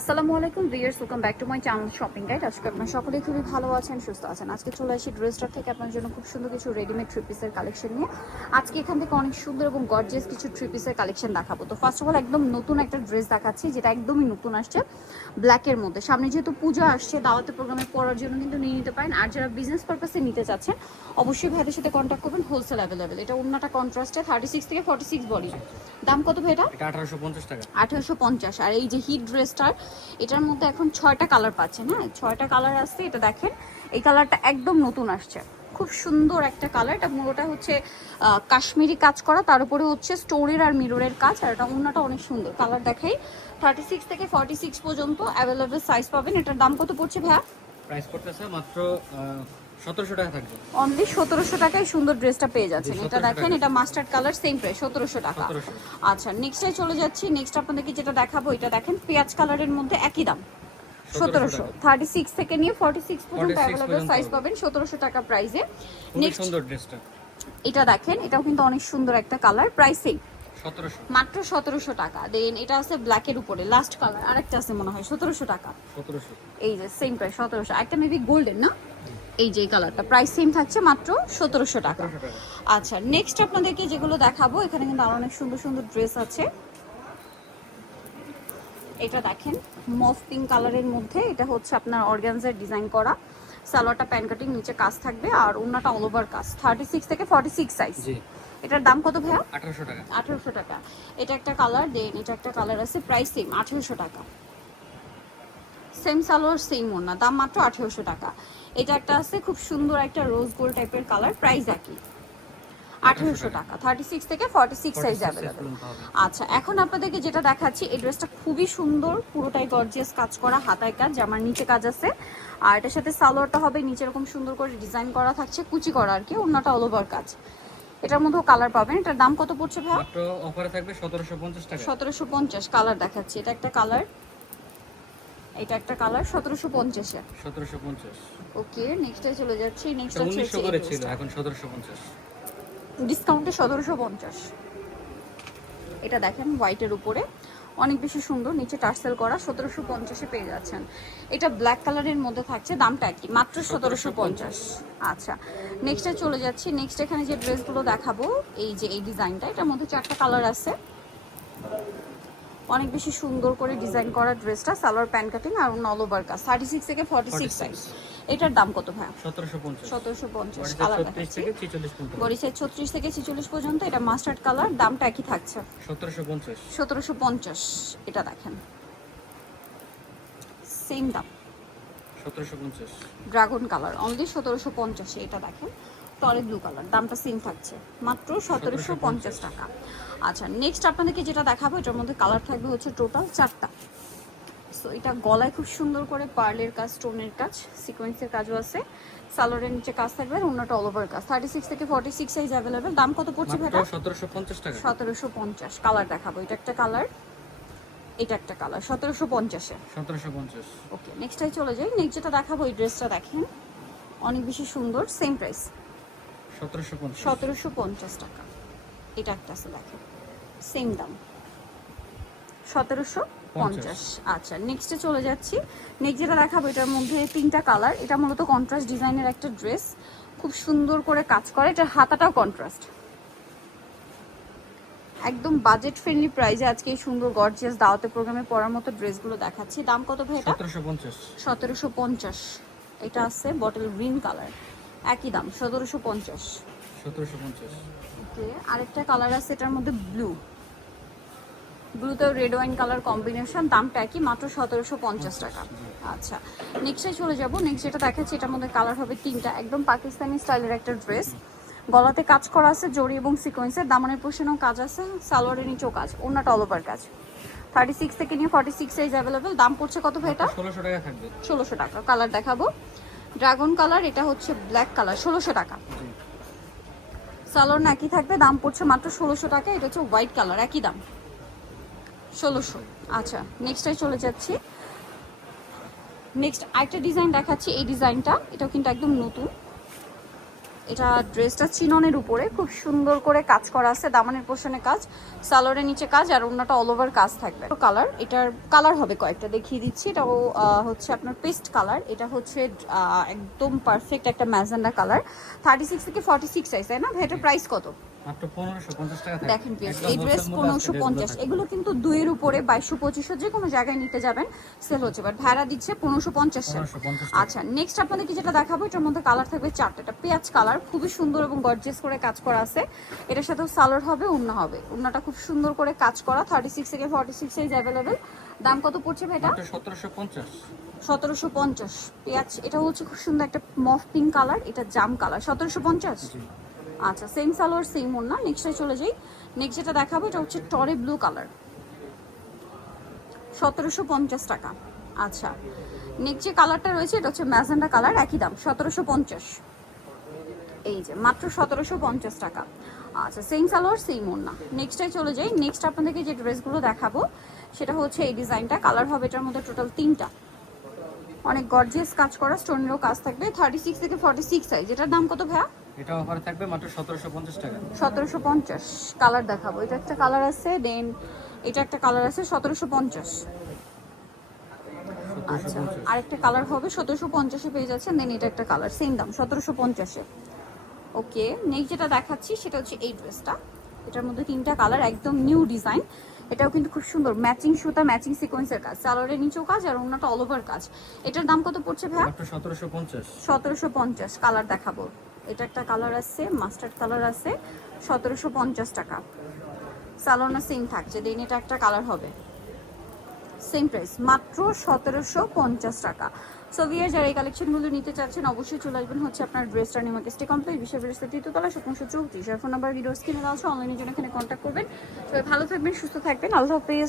আসসালামু আলাইকুম viewers welcome back to my channel shopping guide আজকে আপনার সকলে খুবই ভালো আছেন সুস্থ আছেন। আজকে চলে আসি ড্রেসটার থেকে আপনার জন্য খুব সুন্দর কিছু রেডিমেড থ্রি পিসের কালেকশন নিয়ে। আজকে এখান থেকে অনেক সুন্দর এবং গর্জিয়াস কিছু থ্রি পিসের কালেকশন দেখাবো। তো ফার্স্ট অফ অল একদম নতুন একটা ড্রেস দেখাচ্ছি যেটা একদমই নতুন আসছে ব্ল্যাকের মধ্যে। সামনে যেহেতু পূজা আসছে দাওয়াতে প্রোগ্রামে পড়ার জন্য কিন্তু নিয়ে নিতে পারেন। আর যারা বিজনেস পারপাসে নিতে চাচ্ছেন অবশ্যই ভাইদের সাথে কন্ট্যাক্ট করবেন হোলসেল অ্যাভেলেবেল এটা অন্যটা কন্ট্রাস্টে থার্টি সিক্স থেকে ফর্টি সিক্স বডি দাম কত ভাই এটা? এটা আঠারোশো পঞ্চাশ টাকা। আঠারোশো পঞ্চাশ। আর এই যে হিট ড্রেসটার এটার মধ্যে এখন ছয়টা কালার পাচ্ছেন হ্যাঁ? ছয়টা কালার আসছে, এটা দেখেন। এই কালারটা একদম নতুন আসছে। খুব সুন্দর একটা কালার। এটা পুরোটা হচ্ছে কাশ্মীরি কাজ করা, তার উপরে হচ্ছে স্টোরের আর মিররের কাজ, আর এটা অন্যটা অনেক সুন্দর কালার দেখাই। থার্টি সিক্স থেকে ফর্টি সিক্স পর্যন্ত অ্যাভেলেবেল সাইজ পাবেন। এটার দাম কত পড়ছে ভাইয়া? প্রাইস পড়তেছে মাত্র সতেরোশো টাকা থাকবে। অনলি সতেরোশো টাকায় সুন্দর ড্রেসটা পেয়ে যাচ্ছেন। এটা দেখেন এটা মাস্টার্ড কালার সেম প্রাইস সতেরোশো টাকা। আচ্ছা নেক্সটে চলে যাচ্ছি। নেক্সট আপনাদেরকে যেটা দেখাবো এটা দেখেন পেঁয়াজ কালারের মধ্যে একই দাম। সতেরোশো থার্টি সিক্স থেকে নিয়ে ফর্টি সিক্স পর্যন্ত 46 অ্যাভেলেবেল পর্যন্ত সাইজ পাবেন সতেরোশো টাকা প্রাইসে নেক্সট সুন্দর ড্রেসটা এটা দেখেন এটাও কিন্তু অনেক সুন্দর একটা কালার প্রাইসিং মাত্র সতেরোশো টাকা। দেন এটা আছে ব্ল্যাকের উপরে লাস্ট কালার আরেকটা আছে মনে হয় সতেরোশো টাকা। এই যে সেম প্রাইস সতেরোশো। একটা মেবি গোল্ডেন না? এই যে কালারটা। প্রাইস সেম থাকছে মাত্র সতেরোশো টাকা। আচ্ছা নেক্সট আপনাদেরকে যেগুলো দেখাবো এখানে কিন্তু আরও অনেক সুন্দর সুন্দর ড্রেস আছে। এটা দেখেন মফ পিঙ্ক কালারের মধ্যে। এটা হচ্ছে আপনার অর্গানজার ডিজাইন করা। সালোয়ারটা প্যান কাটিং নিচে কাজ থাকবে আর অন্যটা অল ওভার কাজ। থার্টি সিক্স থেকে ফর্টি সিক্স সাইজ এটার দাম কত ভাইয়া? আঠারোশো টাকা। আঠেরোশো টাকা। এটা একটা কালার দেন এটা একটা কালার আছে প্রাইস সেম আঠেরোশো টাকা। সেম সালোয়ার সেম ওনা দাম মাত্র আঠেরোশো টাকা। এটা একটা আছে খুব সুন্দর একটা রোজ গোল্ড টাইপের কালার প্রাইস একই। আঠেরোশো টাকা থার্টি সিক্স থেকে ফর্টি সিক্স সাইজ অ্যাভেলেবেল আচ্ছা এখন আপনাদেরকে যেটা দেখাচ্ছি এই ড্রেসটা খুবই সুন্দর পুরোটাই গর্জিয়াস কাজ করা হাতায় কাজ জামার নিচে কাজ আছে। আর এটার সাথে সালোয়ারটা হবে নিচে এরকম সুন্দর করে ডিজাইন করা থাকছে কুচি করা আর কি অন্যটা অল ওভার কাজ। এটার মধ্যেও কালার পাবেন এটার দাম কত পড়ছে ভাই অফারে থাকবে সতেরোশো পঞ্চাশ টাকা। সতেরোশো পঞ্চাশ কালার দেখাচ্ছি এটা একটা কালার এটা একটা কালার সতেরোশো পঞ্চাশে। সতেরোশো পঞ্চাশ। ওকে নেক্সটে চলে যাচ্ছি নেক্সট হচ্ছে উনিশশো করে ছিল এখন সতেরোশো পঞ্চাশ। ডিসকাউন্টে সতেরোশো পঞ্চাশ। এটা দেখেন হোয়াইটের উপরে। অনেক বেশি সুন্দর নিচে টার্সেল করা সতেরোশো পঞ্চাশে পেয়ে যাচ্ছেন। এটা ব্ল্যাক কালারের মধ্যে থাকছে দামটা কি মাত্র সতেরোশো পঞ্চাশ। আচ্ছা নেক্সটে চলে যাচ্ছি নেক্সট এখানে যে ড্রেসগুলো দেখাবো এই যে এই ডিজাইনটা এটার মধ্যে চারটা কালার আছে। অনেক বেশি সুন্দর করে ডিজাইন করা ড্রেসটা সালোয়ার প্যান্ট কাটিং আর অল ওভার কাজ থার্টি সিক্স থেকে ফর্টি সিক্স সাইজ এটার দাম কত ভাই সতেরোশো পঞ্চাশ। সতেরোশো পঞ্চাশ। কালার বডি সাইজ ছত্রিশ থেকে ছেচল্লিশ পর্যন্ত। এটা মাস্টার্ড কালার দামটা একই থাকছে। সতেরোশো পঞ্চাশ। সতেরোশো পঞ্চাশ এটা দেখেন। সেম দাম। ড্রাগন কালার অনলি সতেরোশো পঞ্চাশে এটা দেখেন। টরে ব্লু কালার দামটা সেম থাকছে। মাত্র সতেরোশো পঞ্চাশ। টাকা। আচ্ছা নেক্সট আপনাদেরকে যেটা দেখাবো এটার মধ্যে কালার থাকবে হচ্ছে টোটাল চারটা। সো এটা গলায় খুব সুন্দর করে পার্লের কাজ স্টোনের কাজ সিকোয়েন্সের কাজও আছে। সালোয়ারের নিচে কাজ থাকবে আর অন্যটা অল ওভার কাজ। থার্টি সিক্স থেকে ফর্টি সিক্স সাইজ অ্যাভেলেবেল দাম কত পড়ছে ভাইটা সতেরোশো পঞ্চাশ টাকা। সতেরোশো পঞ্চাশ। কালার দেখাবো এটা একটা কালার এটা একটা কালার সতেরোশো পঞ্চাশে। সতেরোশো পঞ্চাশ। ওকে নেক্সটটাই চলে যাই। নেক্সট যেটা দেখাবো এই ড্রেসটা দেখেন। অনেক বেশি সুন্দর সেম প্রাইস সতেরোশো পঞ্চাশ। সতেরোশো পঞ্চাশ টাকা। এটা একটা আছে দেখেন সেম দাম। সতেরোশো পঞ্চাশ। আচ্ছা নেক্সটে চলে যাচ্ছি। নেক্সট যেটা দেখাবো এটার মধ্যে তিনটা কালার এটা মূলত কন্ট্রাস্ট ডিজাইনের একটা ড্রেস খুব সুন্দর করে কাজ করে। এটার হাতাটাও কন্ট্রাস্ট একদম বাজেট ফ্রেন্ডলি প্রাইসে আজকে এই সুন্দর গর্জিয়াস দাওয়াতে প্রোগ্রামে পড়ার মতো ড্রেসগুলো দেখাচ্ছি। দাম কত ভাই এটা? সতেরোশো পঞ্চাশ। এটা আছে বটল গ্রিন কালার একই দাম সতেরোশো পঞ্চাশ। ওকে আরেকটা কালার আছে এটার মধ্যে ব্লু ব্লুতেও রেড ওয়াইন কালার কম্বিনেশন দামটা একই মাত্র সতেরোশো পঞ্চাশ টাকা। আচ্ছা নেক্সটে চলে যাব। নেক্সট যেটা দেখাচ্ছি এটার মধ্যে কালার হবে তিনটা একদম পাকিস্তানি স্টাইলের একটা ড্রেস গলাতে কাজ করা আছে জড়ি এবং সিকোয়েন্সের দামানের পোষণেও কাজ আছে সালোয়ারের নিচেও কাজ অন্যটা অল ওভার কাজ। থার্টি সিক্স থেকে নিয়ে ফর্টি সিক্স সাইজ অ্যাভেলেবেল দাম পড়ছে কত ভাই এটা? ষোলোশো টাকা থাকবে। ষোলোশো টাকা কালার দেখাবো। ড্রাগন কালার এটা হচ্ছে ব্ল্যাক কালার ষোলোশো টাকা। সালোয়ার একই থাকবে, দাম পড়ছে মাত্র ষোলোশো টাকা, এটা হচ্ছে হোয়াইট কালার একই দাম। ষোলোশো আচ্ছা নেক্সটটাই চলে যাচ্ছি। নেক্সট আরেকটা ডিজাইন দেখাচ্ছি, এই ডিজাইনটা এটাও কিন্তু একদম নতুন। এটা ড্রেসটা চিননের উপরে, খুব সুন্দর করে কাজ করা আছে, দামানের পোষণে কাজ সালোয়ারের নিচে কাজ, আর অন্যটা অল ওভার কাজ থাকবে। কালার এটার কালার হবে কয়েকটা, দেখিয়ে দিচ্ছি। এটাও হচ্ছে আপনার পেস্ট কালার এটা হচ্ছে একদম পারফেক্ট একটা ম্যাজেন্ডা কালার থার্টি সিক্স থেকে ফর্টি সিক্স সাইজ তাই না? এটার প্রাইস কত? দেখেন প্লিজ এই ড্রেস পনেরোশো পঞ্চাশ এগুলো কিন্তু দুইয়ের উপরে বাইশশো পঁচিশশো যে কোনো জায়গায় নিতে যাবেন সেল হচ্ছে। বাট ভাড়া দিচ্ছে পনেরোশো পঞ্চাশ। থাকবে। 1550 টাকা। আচ্ছা নেক্সট আপনাদেরকে যেটা দেখাবো এটার মধ্যে কালার থাকবে চারটা। এটা পেঁয়াজ কালার খুবই সুন্দর এবং গর্জিয়াস করে কাজ করা আছে। এটার সাথেও সালোয়ার হবে উন্না হবে। উন্নাটা খুব সুন্দর করে কাজ করা থার্টি সিক্স থেকে ফর্টি সিক্স সাইজ অ্যাভেলেবেল দাম কত পড়ছে ভাই এটা? সতেরোশো পঞ্চাশ। সতেরোশো পঞ্চাশ। পেঁয়াজ এটা হচ্ছে খুব সুন্দর একটা মফ পিঙ্ক কালার এটা জাম কালার সতেরোশো পঞ্চাশ? আচ্ছা সেম সালোয়ার সেম ওড়না। নেক্সটে চলে যাই। নেক্সট যেটা দেখাবো, এটা হচ্ছে টরে ব্লু কালার। সতেরোশো পঞ্চাশ টাকা। আচ্ছা নেক্সট যে কালারটা রয়েছে, এটা হচ্ছে ম্যাজেন্ডা কালার, একই দাম, সতেরোশো পঞ্চাশ। এই যে, মাত্র সতেরোশো পঞ্চাশ টাকা। আচ্ছা সেম সালোয়ার সেম ওড়না। নেক্সটে চলে যাই। নেক্সট আপনাদেরকে যে ড্রেসগুলো দেখাবো, সেটা হচ্ছে এই ডিজাইনটা। কালার হবে এটার মধ্যে টোটাল তিনটা। অনেক গর্জিয়াস কাজ করা স্টোনেরও কাজ থাকবে। থার্টি সিক্স থেকে ফর্টি সিক্স সাইজ এটার দাম কত ভাইয়া? এটা অফারে থাকবে মাত্র সতেরোশো পঞ্চাশ টাকা। সতেরোশো পঞ্চাশ কালার দেখাবো। এটা একটা কালার আছে দেন এটা একটা কালার আছে সতেরোশো পঞ্চাশ। আচ্ছা আরেকটা কালার হবে সতেরোশো পঞ্চাশে পেয়ে যাচ্ছেন দেন এটা একটা কালার সেম দাম সতেরোশো পঞ্চাশে। ওকে নেক্সট যেটা দেখাচ্ছি সেটা হচ্ছে এই ড্রেসটা এটার মধ্যে তিনটা কালার একদম নিউ ডিজাইন এটাও কিন্তু খুব সুন্দর ম্যাচিং সুতা ম্যাচিং সিকোয়েন্সের কাজ সালোয়ারের নিচেও কাজ আর অন্যটা অল ওভার কাজ। এটার দাম কত পড়ছে পঞ্চাশ। সতেরোশো পঞ্চাশ কালার দেখাবো। এটা একটা কালার আছে, মাস্টার্ড কালার আছে, সতেরোশো পঞ্চাশ টাকা। সালোনা সেম থাকছে, দেন এটা একটা কালার হবে। সেম প্রাইস মাত্র সতেরোশো পঞ্চাশ টাকা। সো ভিয়ার যারা এই কালেকশনগুলো নিতে চাচ্ছেন, অবশ্যই চলে আসবেন হচ্ছে আপনার ড্রেসটা নিমাকে স্টে কমপ্লিট বিশ্বের ব্রেসটা তৃতীয়তলা সতেরোশো চৌত্রিশ। আর ফোন নাম্বার ভিডিও স্ক্রিনে দেওয়া আছে অনলাইনের জন্য এখানে কন্ট্যাক্ট করবেন। সবাই ভালো থাকবেন, সুস্থ থাকবেন, আল্লাহ হাফেজ।